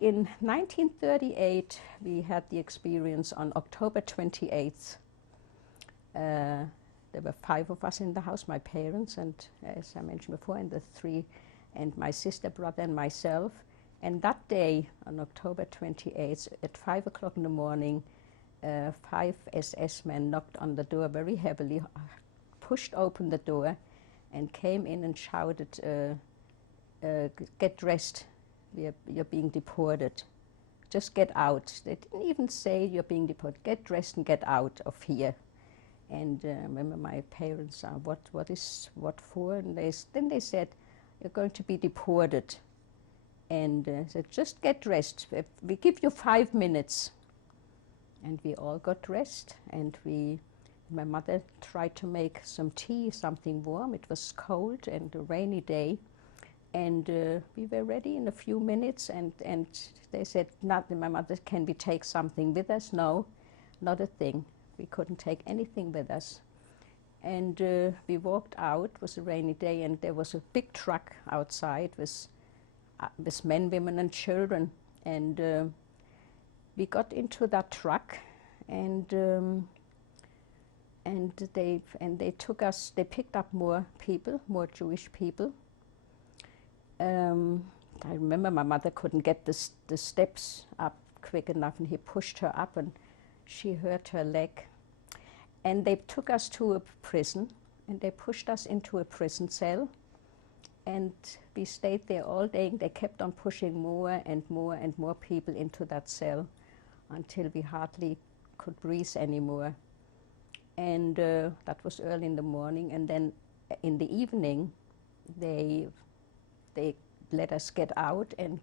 In 1938, we had the experience on October 28th. There were 5 of us in the house, my parents, and as I mentioned before, and the 3, and my sister, brother, and myself. And that day, on October 28th, at 5 o'clock in the morning, 5 SS men knocked on the door very heavily, pushed open the door, and came in and shouted, "Get dressed. You're being deported. Just get out." They didn't even say you're being deported. Get dressed and get out of here. And I remember my parents, what for? And then they said, "You're going to be deported." And said, "Just get dressed. We give you 5 minutes." And we all got dressed, and my mother tried to make some tea, something warm. It was cold and a rainy day. And we were ready in a few minutes, and they said, my mother, "Can we take something with us?" No, not a thing. We couldn't take anything with us. And we walked out. It was a rainy day, and there was a big truck outside with men, women, and children. And we got into that truck, and they took us. They picked up more people, more Jewish people. I remember my mother couldn't get the steps up quick enough, and he pushed her up, and she hurt her leg. And they took us to a prison, and they pushed us into a prison cell, and we stayed there all day. They kept on pushing more and more and more people into that cell until we hardly could breathe anymore. And that was early in the morning, and then in the evening they let us get out, and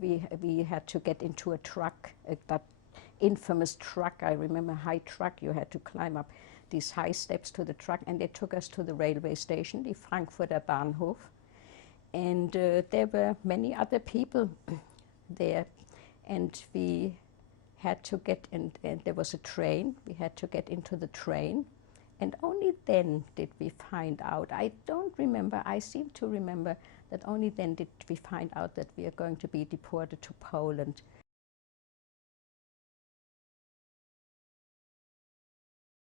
we had to get into a truck, that infamous truck. I remember, high truck. You had to climb up these high steps to the truck, and they took us to the railway station, the Frankfurter Bahnhof. And there were many other people there, and we had to get in, and there was a train. We had to get into the train. And only then did we find out. I don't remember. I seem to remember that only then did we find out that we are going to be deported to Poland.